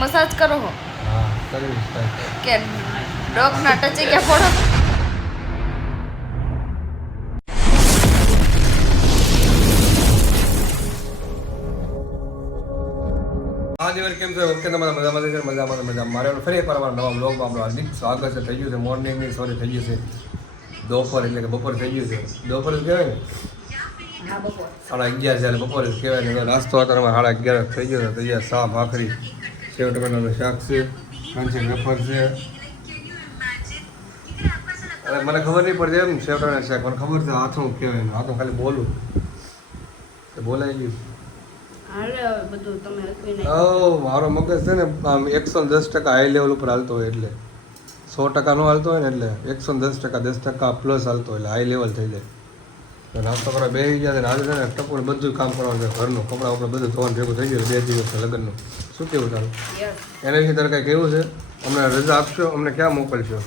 Massage કરો હો હા કરવી કે ડોગ ના ટચે કે ફોડો આ દિવસ કેમ છે ઓકે તમારા મજામાં મારે ફરી એકવાર અમારા નવા બ્લોગમાં આપણું હાર્દિક સ્વાગત છે. થઈ ગયું છે મોર્નિંગની સોરી થઈ ગયું છે બપોર એટલે કે બપોર થઈ ગયું છે બપોર જ કહેવાય ને 11:30 છે એટલે બપોર જ કહેવાય ને નાસ્તો અત્યારે 11:30 થઈ ગયો છે. તૈયાર સા ભાખરી સેવ ટમેટાનું શાક છે ક્રંચી વેફર છે. અરે મને ખબર નહીં પડતી એમ સેવ ટમેટાનું શાક મને ખબર છે હાથું કહેવાય ને હાથું ખાલી બોલું તો બોલાઈ ગયું. મારો મગજ છે ને આમ 110% હાઈ લેવલ ઉપર હાલતો હોય એટલે 100% નો હાલતો હોય ને એટલે 110% 10% પ્લસ હાલતો હોય એટલે હાઈ લેવલ થઈ જાય. નાસ્તો કરવા બેસી ગયા ને આજે છે ને ટપુને બધું કામ કરવાનું છે ઘરનું કપડાં વપડા બધું ધોવાનું ભેગું થઈ ગયું 2 દિવસ લગ્નનું. શું કેવું તારું એના વિશે તારે કાંઈ કેવું છે? અમને રજા આપશો અમને ક્યાં મોકલશો?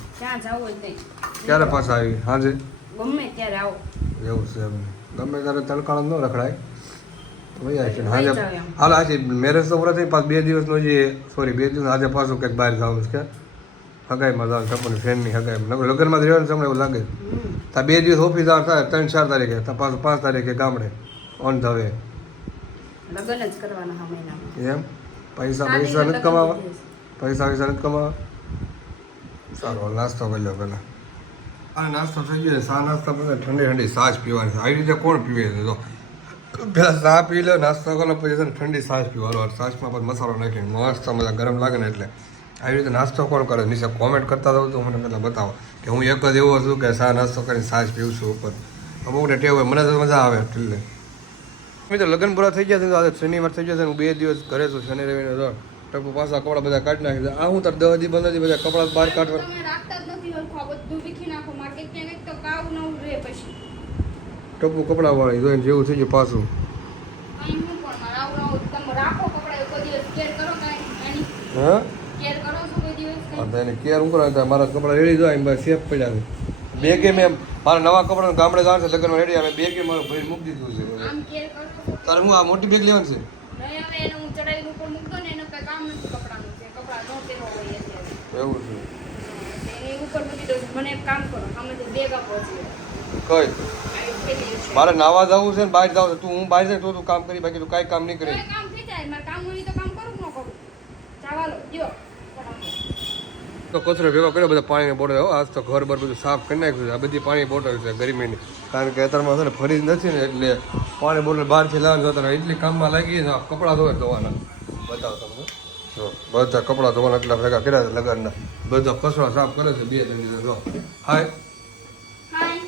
ક્યારે પાછા આવી સાંજે ગમે ત્યારે આવો એવું છે એમ ગમે ત્યારે તડકાળો ન રખડાય હાલ આજે મેરેજ તો પૂરા થઈ પાછ 2 દિવસનો જે સોરી 2 દિવસ આજે પાછું કંઈક બહાર જવાનું છે કે હગાઈમાં જવાનું ટપુની ફ્રેન્ડની હગાઈમાં લગ્નમાં જ રહેવાનું છે એવું લાગે. ત્યાં 2 દિવસ ઓફિસ થાય 3-4 તારીખે પાછું 5 તારીખે ગામડે ઓન ધ વે લગન જ કરવાના મહિનામાં એમ પૈસા નથી કમાવા પૈસા નથી કમાવા. સારું નાસ્તો કરી લો પહેલાં આ નાસ્તો થઈ ગયો સા નાસ્તા પછી ઠંડી છાશ પીવાની છે. આવી રીતે કોણ પીવે છે તો પહેલાં ચા પી લો નાસ્તો કરો પછી છે ને ઠંડી છાશ પીવાનો છાશમાં પછી મસાલો નાખીને મસ્ત મજા ગરમ લાગે ને એટલે આવી રીતે નાસ્તો કોણ કરે નીચે કોમેન્ટ કરતા રહો તો મને પહેલાં બતાવો કે હું એક જ એવો છું કે ચા નાસ્તો કરીને છાશ પીવું છું ઉપર અમુકને ટેવ હોય મને તો મજા આવે એટલે તો લગ્ન પૂરા થઈ ગયા છે આજે શનિવાર થઈ જશે હું 2 દિવસ ઘરે છું શનિ રવિને તો ટપુ પાછા કપડાં બધા કાઢી નાખી દે આ હું તાર 10 દી બંધ હતી બધા કપડાં બહાર કાઢવા ટપુ કપડાં વાળી જોઈને જેવું થઈ ગયું પાછું હા એને કેર હું કરો મારા કપડાં રેડી જાય એમ સેફ પડ્યા છે બેગે મેં મારા નવા કપડાં ગામડે જવાનું છે લગ્નમાં રેડી અમે બેગે મારું ભાઈ મૂકી દીધું છે. તારે હું આ મોટી બેગ લેવાની છે એવું છે કઈ મારે નાવા જવું છે ને બહાર જવું છે તું હું બહાર જાય તો તું કામ કરી બાકી તું કાંઈ કામ નહીં કરી તો કચરો ભેગો કર્યો બધા પાણીની બોટલ આજ તો ઘર બર બધું સાફ કરી નાખ્યું છે આ બધી પાણી બોટલ છે ગરમીની કારણ કે અત્યારમાં છે ને ફરી નથી ને એટલે પાણી બોટલ બહારથી લાવવાનું જોતા એટલી કામમાં લાગી ને કપડાં ધોવાના બતાવો તમને જો બધા કપડાં ધોવાના એટલા ભેગા કર્યા છે લગનના બધા કચરો સાફ કરે છે 2-3 દિવસ જો હાય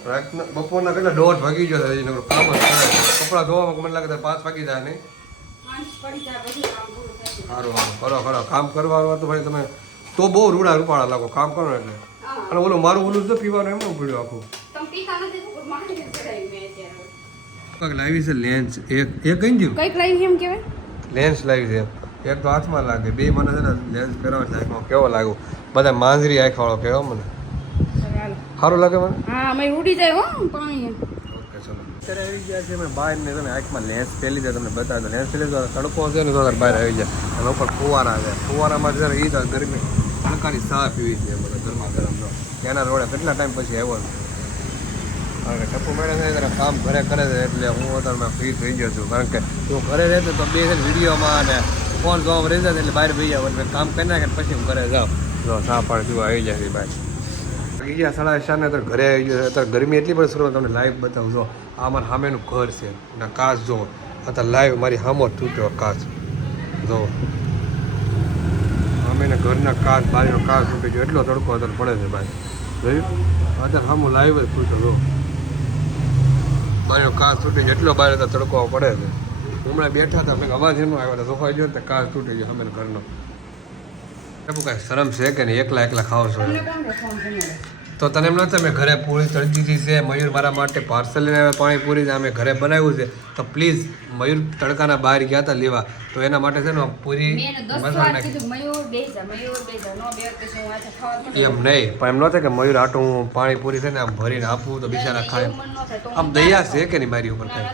રાતના બપોરના કેટલા 1:30 વાગી ગયો છે કામ જ કરે કપડાં ધોવામાં મને લાગે 5 વાગી જાય નહીં સારું કરો કામ કરવાનું તો ભાઈ તમે તો બહુ રૂડા રૂપાળા લાગો કામ કરો એટલે અને ઓલું મારું ઓલું તો પીવાનું એમ પડ્યું આખું લાવી છે લેન્સ એક કઈ ગયું કઈક લાવી એમ કેવાય લેન્સ લાવી છે એક તો હાથમાં લાગે બે મને છે ને લેન્સ પહેરવા છે આંખમાં કેવો લાગ્યો બધા માંજરી આંખવાળો કહેવો મને સારું લાગે મને હા અમે ઉડી જાય હો પાણી ઓકે ચલો અત્યારે આવી ગયા છે મેં બહાર ને તમે આંખમાં લેન્સ પહેરી દે તમને બતાવી દો લેન્સ પહેરી દો તડકો છે ને તો બહાર આવી જાય અને ઉપર ફુવારા છે ફુવારામાં છે ને એ તો ગરમી હલકાની ચા પીવી છે બધા ગરમા ગરમ તો એના રોડે કેટલા ટાઈમ પછી આવ્યો કારણ કે ટપુ મેળે છે ત્યારે કામ ઘરે કરે છે એટલે હું અત્યારે ફ્રી થઈ ગયો છું કારણ કે હું ઘરે રહેતો તો બે છે વિડીયોમાં અને ફોન જોવા રહી જાય એટલે બહાર ભાઈ જાવ એટલે કામ કરી નાખે પછી હું ઘરે જાઉં જો ચા પાણી પીવા આવી જાય બહાર આવી ગયા 4:30 ને અત્યારે ઘરે આવી ગયો અત્યારે ગરમી એટલી પણ શરૂ તમને લાઈવ બતાવું જો આ મારા સામેનું ઘર છે અને કાચ જો અત્યારે લાઈવ મારી સામો તૂટ્યો કાચ જો અમે ઘરના કાચ બારીનો કાચ તૂટી ગયો એટલો તડકો અત્યારે પડે છે ભાઈ જોયું અત્યારે સામું લાઈવ જ તૂટ્યો જો બારીનો કાચ તૂટી ગયો એટલો બહાર અત્યારે તડકો પડે છે હમણાં બેઠા હતા મેં અવાજ એનો આવ્યો હતો સોફા ગયો તો કાચ તૂટી ગયો અમે ઘરનો એવું કાંઈ શરમ છે કે નહીં એકલા ખાવ છો તો તને એમ નહોતું મેં ઘરે પૂરી તળી દીધી છે મયુર મારા માટે પાર્સલ લઈને આવ્યા પાણીપુરી અમે ઘરે બનાવ્યું છે તો પ્લીઝ મયુર તડકાના બહાર ગયા હતા લેવા તો એના માટે છે ને પૂરી મસાલા એમ નહીં પણ એમ નહોતું કે મયુર આટું હું પાણીપુરી છે ને આમ ભરીને આપું તો બિચારા ખાય આમ દયા છે કે નહીં મારી ઉપર કાંઈ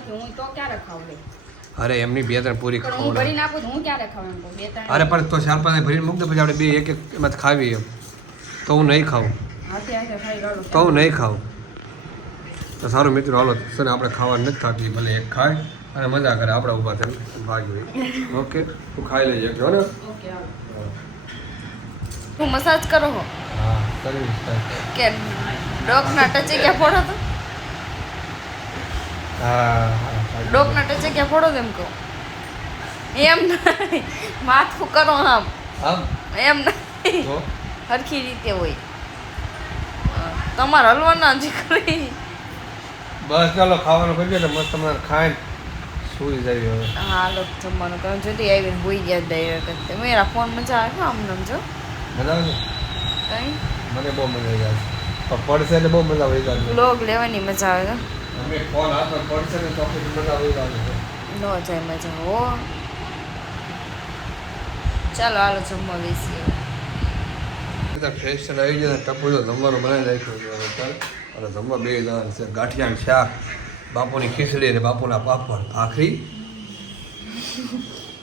અરે એમની 2-3 પૂરી પણ હું ખવડાવ ભરીને આપું તો હું ક્યારે ખાવ એમ કહું? બે ત્રણ અરે પણ તો 4-5 ભરીને મૂક દે પછી આપણે બે એક એમાં ખાવી એમ તો હું નહીં ખાઉં હાથે હાથે ખાઈ ગળું. તો હું નહીં ખાઉં તો સારું મિત્રો હાલો છે ને આપણે ખાવા નથી થતી ભલે એક ખાય અને મજા કરે આપણે ઊભા થઈને ભાગી ઓકે તું ખાઈ લેજે જો ને ઓકે હાલો. હું મસાજ કરો હો હા કરી કે ડોગના ટચે ક્યાં ફોડો તો હા ડોગના ટચે ક્યાં ફોડો તેમ કહું એમ નહીં માથું કરો આમ આમ એમ નહીં તો હરખી રીતે હોય તમારે હલવાના જ કરી બસ ચાલો ખાવાનું કરી દે મસ્ત તમારે ખાઈને સુઈ જાય હવે હાલો જમવાનું કારણ જતી આવીને હોઈ ગયા ડાયરેક્ટ મેરા ફોન મજા આવે આમ નામ જો મજા આવે કઈ મને બહુ મજા આવી જાય પણ પડશે એટલે બહુ મજા આવી જાય લોગ લેવાની મજા આવે અમે ફોન હાથમાં પડશે ને તો પછી મજા આવી જાય નો જાય મજા હો ચાલો હાલો જમવા બેસીએ બધા ફ્રેશ થઈને આવી જાય ટપુ તો જમવાનું બનાવી રાખ્યું છે હવે ચાલ અને જમવા બે જવાનું છે ગાંઠિયાનું શાક બાપુની ખીચડી અને બાપુના પાપડ ભાખરી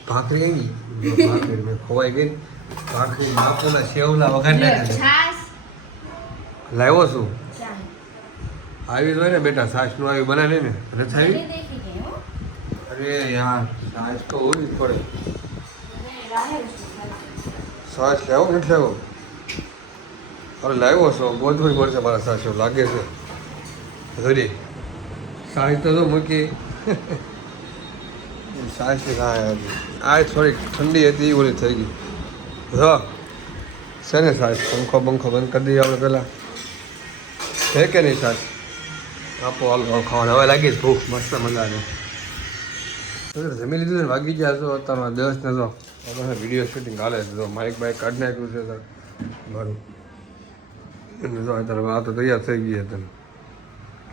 ભાખરી આવી ગઈ ભાખરી મેં ખવાઈ ગઈ ભાખરી બાપુના સેવલા વઘાર નાખ્યા છાશ લાવ્યો છું ચા. આવી જ હોય ને બેટા છાશનું આવી બનાવી ને નથી આવી એ દેખી ગઈ હો. અરે યાર છાશ તો હોવી જ પડે અરે રાહે છું ખાલી. છાશ લાવો નથી લાવો અરે લાવ્યો છો ગોધવી પડશે મારા સાસો લાગે છે ધરી સાસ તો મૂકી સાસ આ થોડીક ઠંડી હતી ઓલી થઈ ગઈ છે ને સાસ પંખો બંખો બંધ કરી દઈએ આપણે પહેલાં છે કે નહીં સાસ આપો હાલ ખાવાનું હવે લાગી જ ભૂખ મસ્ત મજા આવે જમી લીધું ને વાગી ગયા છો અત્યારમાં 10 ને જો વિડીયો શૂટિંગ હાલે છે જો માઇક બાઇક કાઢી નાખ્યું છે સર મારું અને જો અત્યારે આ તો તૈયાર થઈ ગઈ હતી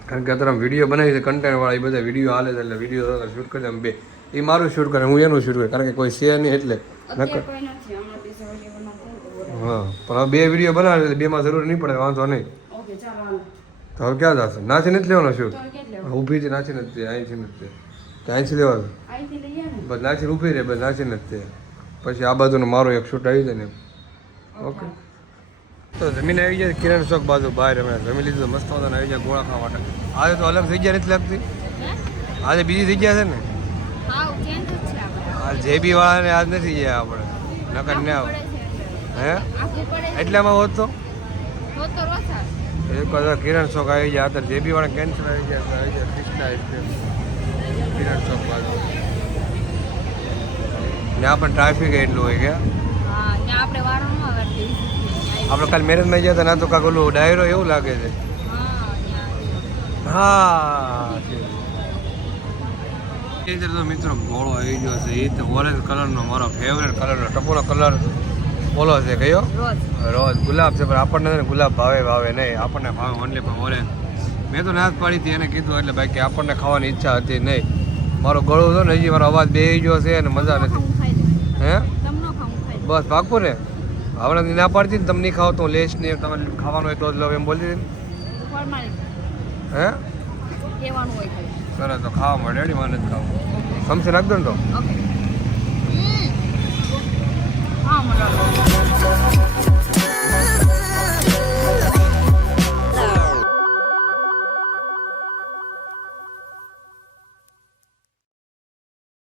કારણ કે અત્યારે વિડીયો બનાવી છે કન્ટેન્ટવાળા એ બધા વિડીયો હાલે છે એટલે વિડીયો શૂટ કરે એમ બે એ મારું શૂટ કરે હું એનું શૂટ કરું કારણ કે કોઈ છે નહીં એટલે અત્યારે કોઈ નથી હમણાં બીજા વિડીયો બનાવતો. હા પણ હવે 2 વિડીયો બનાવે એટલે 2માં જરૂર નહીં પડે વાંધો નહીં ઓકે ચાલો હાલો. તો હવે ક્યાં જશે નાચી નથી લેવાનો શૂટ તો કેટલે લેવું? ઊભી છે નાચી નથી અહીંથી નથી તે અહીંથી લેવાનું અહીંથી લઈએ ને. બસ નાચી ઊભી રહે બસ નાચી નથી પછી આ બાજુનો મારો એક શૂટ આવી જાય ને ઓકે તો જમીન આવી જાય કિરણ ચોક બાજુ બહાર અમે જમી લીધું મસ્ત મજાને આવી જાય ગોળા ખાવા માટે આજે તો અલગ જગ્યા નથી લાગતી આજે બીજી જગ્યા છે ને હા ચેન્જ જ છે આપણે. આ જેબી વાળાને આજ નથી ગયા આપણે નકર ને આવે હે આખું પડે છે. એટલામાં હોત તો તો તો રોસા. એક વાર કિરણ ચોક આવી જાય અત્યારે જેબી વાળા કેન્સલ આવી જાય તો આવી જાય ક્રિષ્ના આઈસ્ક્રીમ કિરણ ચોક બાજુ ત્યાં પણ ટ્રાફિક એટલું હોય કે હા ને આપણે વારણમાં વળતી. આપણે કાલે મેરેજમાં ગયા હતા ના તો કાંક ઓલું ડાયરો એવું લાગે છે હા ત્યાં. હા તો મિત્રો ગોળો આવી ગયો છે એ તો ઓરેન્જ કલરનો મારો ફેવરેટ કલરનો ટપોનો કલર ઓલો છે કયો રોજ. રોજ ગુલાબ છે પણ આપણને છે ને ગુલાબ ભાવે નહીં આપણને ભાવે ઓનલી પણ ઓરેન્જ મેં તો ના જ પાડી હતી એને કીધું એટલે બાકી આપણને ખાવાની ઈચ્છા હતી નહીં મારો ગળો હતો ને હજી મારો અવાજ બેહી ગયો છે અને મજા નથી હું ખાઈ લઉં. હે તમને ખાવું ખાઈ લઉં. બસ પાકું ને હમણાં ના પાડતી ને તમે નહીં ખાઓ તો લેશ નહીં તમે ખાવાનું હોય તો જ લો એમ બોલતી હતી ને. ફોર્માલિટી હે કહેવાનું હોય ખાલી. સરસ તો ખાવા મળે રેડી માને જ ખાવું સમસી નાખ દો ને તો ઓકે. હા મને